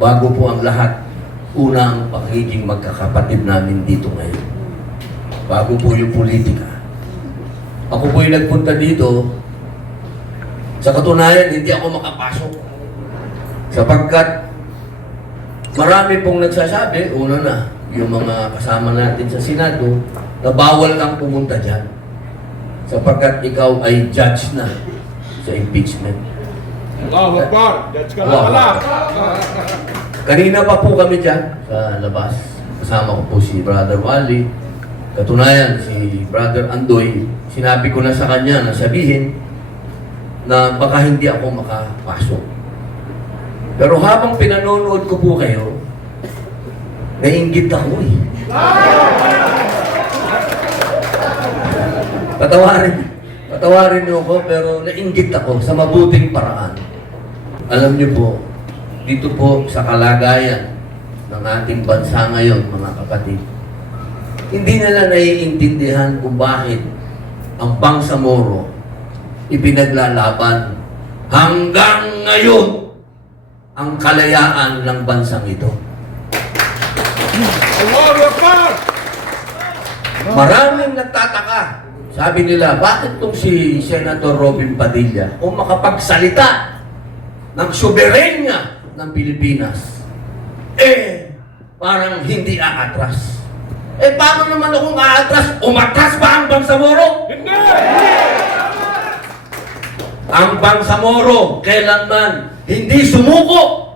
bago po ang lahat, una ang pagiging magkakapatid namin dito ngayon. Bago po yung politika. Ako po yung nagpunta dito, sa katunayan, hindi ako makapasok. Sapagkat marami pong nagsasabi, una na, yung mga kasama natin sa Senado, na bawal kang pumunta dyan. Sapagkat ikaw ay judge na sa impeachment. Allahu Akbar! Judge ka lang pala! Kanina pa po kami dyan sa labas. Kasama ko po si Brother Wally. Katunayan, si Brother Andoy, sinabi ko na sa kanya na sabihin na baka hindi ako makapasok. Pero habang pinanonood ko po kayo, nainggit ako eh. Patawarin niyo ako, pero nainggit ako sa mabuting paraan. Alam niyo po, dito po sa kalagayan ng ating bansa ngayon, mga kapatid, hindi nila naiintindihan kung bakit ang Bangsamoro ipinaglalaban hanggang ngayon ang kalayaan ng bansang ito. Allahu Akbar! Maraming nagtataka. Sabi nila, bakit itong si Senator Robin Padilla kung makapagsalita ng soberenya ng Pilipinas, parang hindi aatras. Paano naman akong aatras? Umatras ba ang Bangsamoro? Hindi! Ang Bangsamoro, kailanman, hindi sumuko.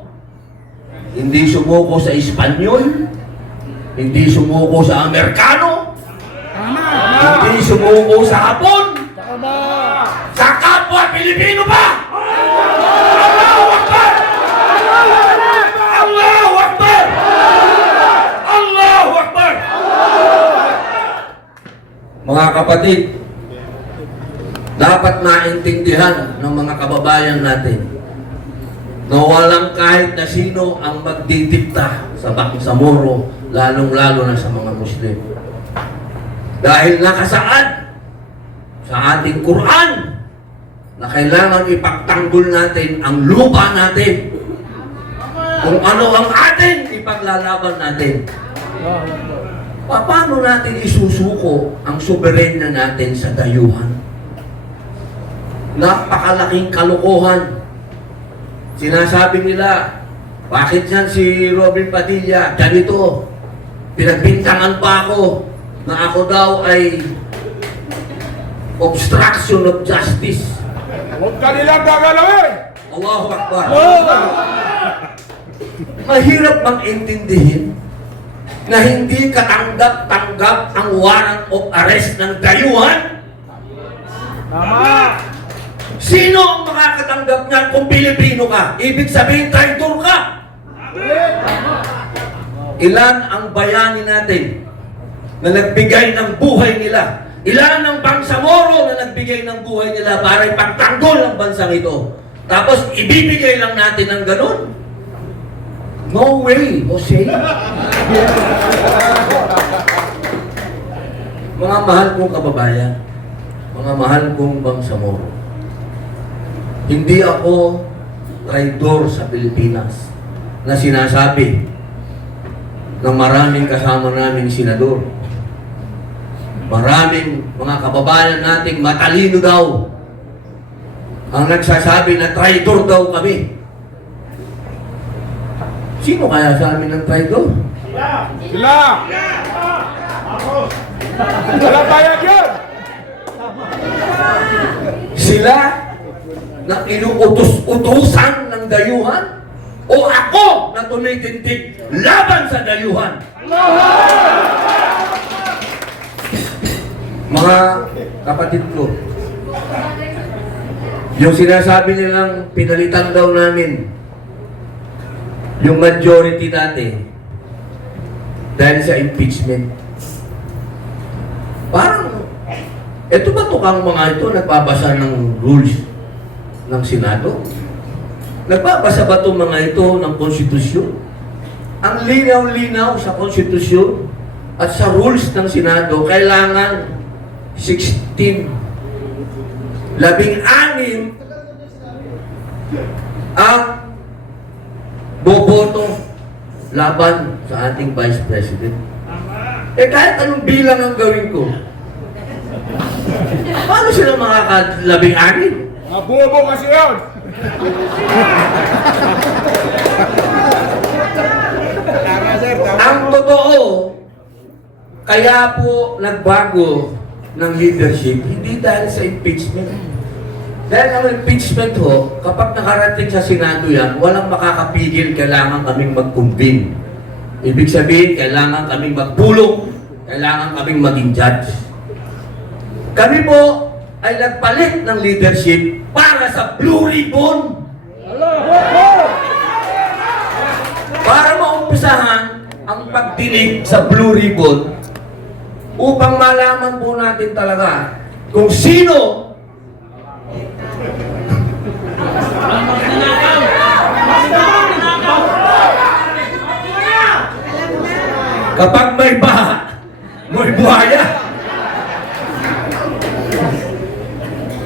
Hindi sumuko sa Espanyol, hindi sumuko sa Amerikano, hindi sumuko sa Hapon, sa kapwa Pilipino ba? Allahu Akbar! Allahu Akbar! Allahu Akbar! Mga kapatid, dapat maintindihan ng mga kababayan natin na walang kahit na sino ang magdidikta sa Bangsamoro, lalong-lalo na sa mga Muslim. Dahil nakasaad sa ating Quran na kailangan ipagtanggol natin ang lupa natin. Kung ano ang atin, ipaglalaban natin. Paano natin isusuko ang soberenya natin sa dayuhan? Napakalaking kalokohan. Sinasabi nila, bakit yan si Robin Padilla? Ganito, pinagbintangan pa ako na ako daw ay obstruction of justice. Huwag ka nilang gagalawin! Allahu Akbar. Mahirap bang intindihin na hindi katanggap-tanggap ang warrant of arrest ng dayuhan? Tama! Sino ang makakatanggap niyan kung Pilipino ka? Ibig sabihin, traitor ka! Ilan ang bayani natin na nagbigay ng buhay nila? Ilan ang Bangsamoro na nagbigay ng buhay nila para ipagtanggol ang bansang ito? Tapos ibibigay lang natin ng ganun? No way, Jose. Mga mahal kong kababayan, mga mahal kong Bangsamoro, hindi ako traidor sa Pilipinas na sinasabi ng maraming kasama naming senador. Maraming mga kababayan nating matalino daw ang nagsasabi na traidor daw kami. Sino kaya sa amin ng traidor? Sila! Wala bayad yun! Sila na inuutos-utusan ng dayuhan? O ako na tumitindig laban sa dayuhan? Mga kapatid ko, yung sinasabi nilang pinalitan daw namin yung majority natin dahil sa impeachment. Parang, eto ba tukang mga ito nagbabasa ng rules ng Senado? Nagbabasa ba itong mga ito ng konstitusyon? Ang linaw-linaw sa konstitusyon at sa rules ng Senado, kailangan 16 ang boboto laban sa ating Vice President. Eh kahit anong bilang ang gawin ko, paano sila makakalabing-anin? Bobo kasi yun. Tama, sir. Tama. Ang totoo, kaya po nagbago ng leadership, hindi dahil sa impeachment. Dahil ang impeachment ho, kapag nakarating sa Senado yan, walang makakapigil, kailangan kaming mag-convene. Ibig sabihin, kailangan kaming magpulong, kailangan kaming maging judge. Kami po ay nagpalit ng leadership para sa Blue Ribbon. Para maumpisahan ang pagdinig sa Blue Ribbon upang malaman po natin talaga kung sino kapag may baha, may buhaya.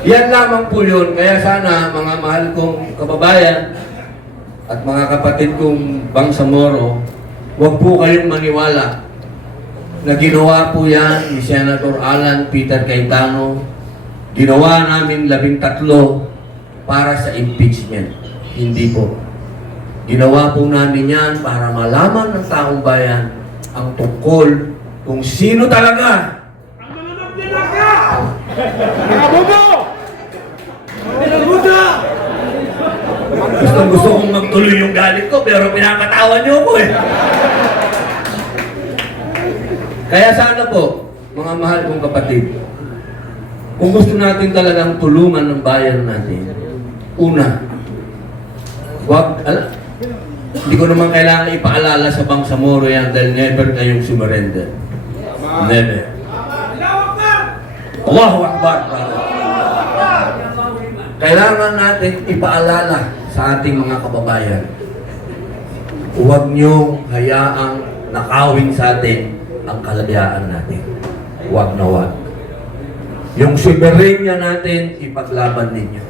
Yan lamang po yun. Kaya sana mga mahal kong kababayan at mga kapatid kong Bangsamoro, huwag po kayong maniwala na ginawa po yan ni Senator Alan Peter Cayetano. Ginawa namin 13 para sa impeachment. Hindi po. Ginawa po namin yan para malaman ng taong bayan ang tungkol kung sino talaga Ang mga magdinaka! Mga bobo! gusto kong magtuloy yung galit ko pero pinakatawan niyo ako eh. Kaya sana po, mga mahal kong kapatid, kung gusto natin talagang tulungan ng bayan natin, una, hindi ko naman kailangan ipaalala sa Bangsamoro yan dahil never kayong sumurrender. Never. Allahu Akbar. Kailangan natin ipaalala sa ating mga kababayan. Huwag niyong hayaang nakawin sa atin ang kalayaan natin. Huwag na huwag. Yung soberenya natin, ipaglaban ninyo.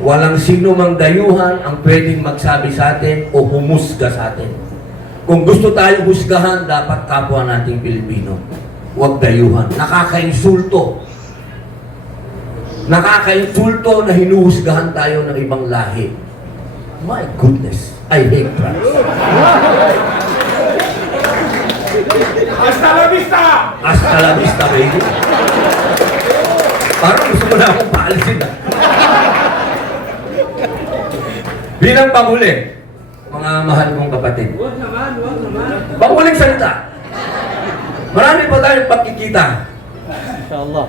Walang sino mang dayuhan ang pwedeng magsabi sa atin o humusga sa atin. Kung gusto tayong husgahan, dapat kapwa nating Pilipino. Huwag dayuhan. Nakakainsulto. Nakakainsulto na hinuhusgahan tayo ng ibang lahi. My goodness, I hate France. Hasta la vista! Hasta la vista, baby. Parang gusto mo na akong paalisin. Bilang panghuli, mga mahal kong kapatid. Panghuling salita. Marami pa tayong pagkikita. Inshallah.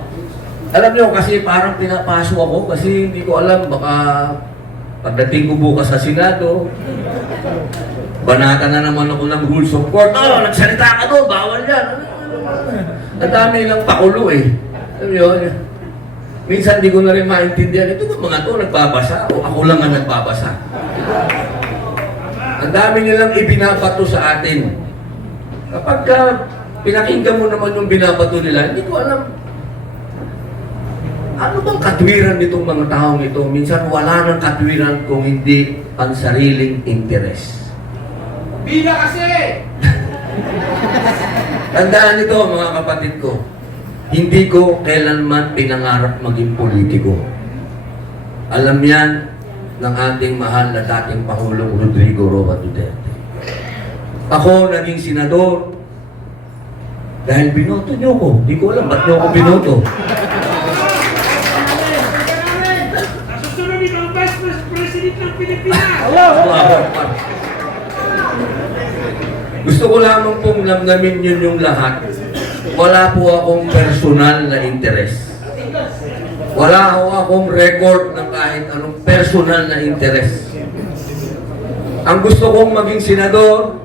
Alam niyo kasi parang pinapasok ako kasi hindi ko alam baka pagdating ko bukas sa Senado, banata na naman ako ng rules of court. Oh, nagsalita ka doon, bawal yan. Ang dami lang pakulo eh. Alam niyo, minsan di ko na rin maintindihan. Ito ba mga to nagbabasa o ako lang ang nagbabasa? Ang dami nilang ibinabato sa atin. Kapag pinakinggan mo naman yung binabato nila, hindi ko alam. Ano bang katwiran nitong mga taong ito? Minsan wala nang katwiran kung hindi pansariling interes. Bida kasi! Tandaan nito mga kapatid ko, hindi ko kailanman pinangarap maging politiko. Alam yan ng ating mahal na dating Pangulong Rodrigo Roa Duterte. Ako naging senador dahil binoto niyo ko. Hindi ko alam ba't niyo ako binoto. Nasusunod ang Vice President ng Pilipinas! Allahu Akbar. Gusto ko lamang pong lamnamin yun yung lahat. Wala po akong personal na interes. Wala ho akong record ng kahit anong personal na interes. Ang gusto kong maging senador,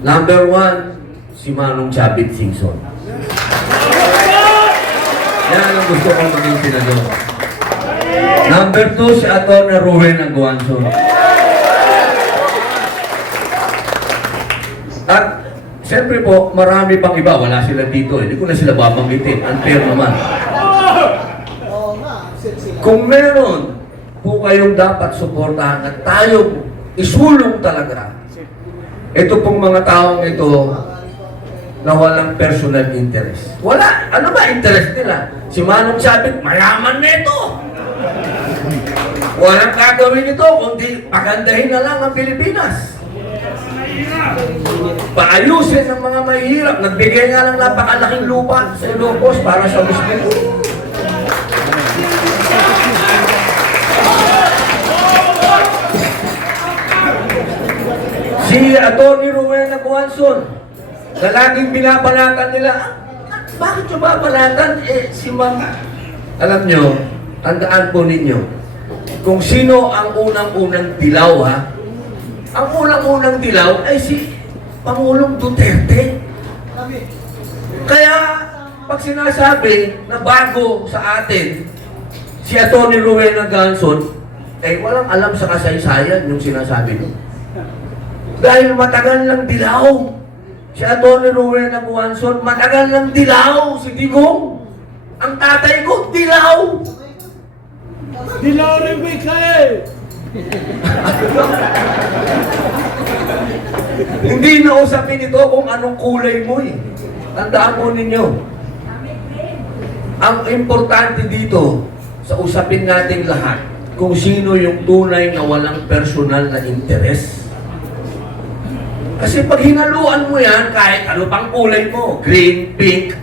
number 1, si Manong Chavit Singson. Yan ang gusto kong maging senador. Number 2, si Atty. Ruben Aguanson. At siyempre po, marami pang iba. Wala sila dito. Hindi ko na sila babanggitin. Unfair naman. Kung meron po kayong dapat suportahan at tayo isulong talaga ito pong mga taong ito na walang personal interest. Wala. Ano ba interest nila? Si Manong Sabit, mayaman na ito. Walang gagawin ito, kundi pagandahin na lang ang Pilipinas. Paayusin ng mga mahihirap. Nagbigay nga ng napakalaking lupa sa Ilocos para sa Muslim. Si Atty. Rowena Guanzon, na laging binabalatan nila, bakit nyo babalatan? Si Ma'am, alam nyo, tandaan po ninyo, kung sino ang unang-unang dilaw, ha? Ang unang-unang dilaw ay si Pangulong Duterte. Kaya, pag sinasabi na bago sa atin, si Atty. Rowena Guanzon, walang alam sa kasaysayan yung sinasabi nyo. Dahil matagal lang dilaw. Si Atty. Rowena Guanzon, matagal lang dilaw si Digong. Ang tatay ko, dilaw. Dilaw rin Mikael! Hindi na usapin ito kung anong kulay mo eh. Tandaan po ninyo. Ang importante dito, sa usapin nating lahat, kung sino yung tunay na walang personal na interes. Kasi pag hinaluan mo yan, kahit ano pang kulay mo, green, pink,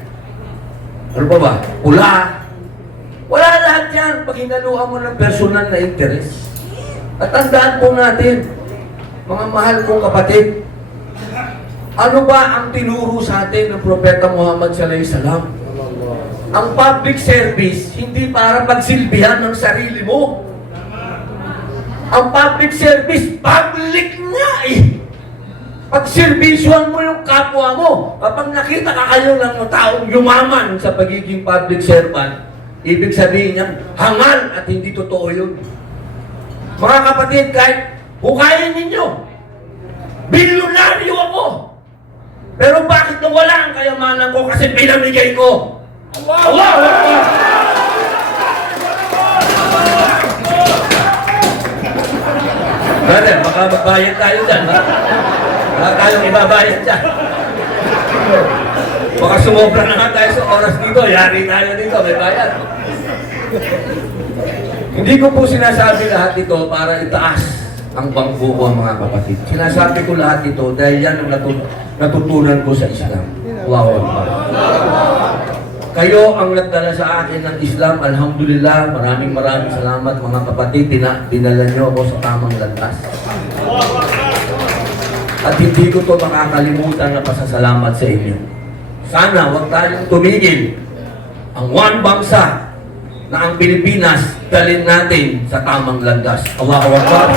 ano pa ba, pula, wala lahat yan pag hinaluan mo ng personal na interes. At tandaan po natin, mga mahal kong kapatid, ano ba ang tinuro sa atin ng Propeta Muhammad sallallahu alaihi wasallam? Ang public service, hindi para pagsilbihan ng sarili mo. Ang public service, public nga eh. Pagservisyohan mo yung kapwa mo. Kapag nakita ka kayo ng taong yumaman sa pagiging public servant, ibig sabihin niya, hangal at hindi totoo yun. Mga kapatid, kahit hukayin ninyo, bilyonaryo ako. Pero bakit nawala ang kayamanan ko? Kasi pinamigay ko. Allah! Brother, baka magbayad tayo dyan, ha? Wala tayong ibabayad dyan. Baka sumobra na nga tayo sa oras dito. Yari tayo dito, may bayad. Hindi ko po sinasabi lahat ito para itaas ang bangko ko, mga kapatid. Sinasabi ko lahat ito dahil yan ang natutunan ko sa Islam. Wow. Kayo ang nagdala sa akin ng Islam. Alhamdulillah, maraming salamat mga kapatid. Dinala niyo ako sa tamang landas. At hindi ko to makakalimutan na pasasalamat sa inyo. Sana huwag tayong tumigil. Ang one bangsa na ang Pilipinas dalhin natin sa tamang landas. Allahu Akbar.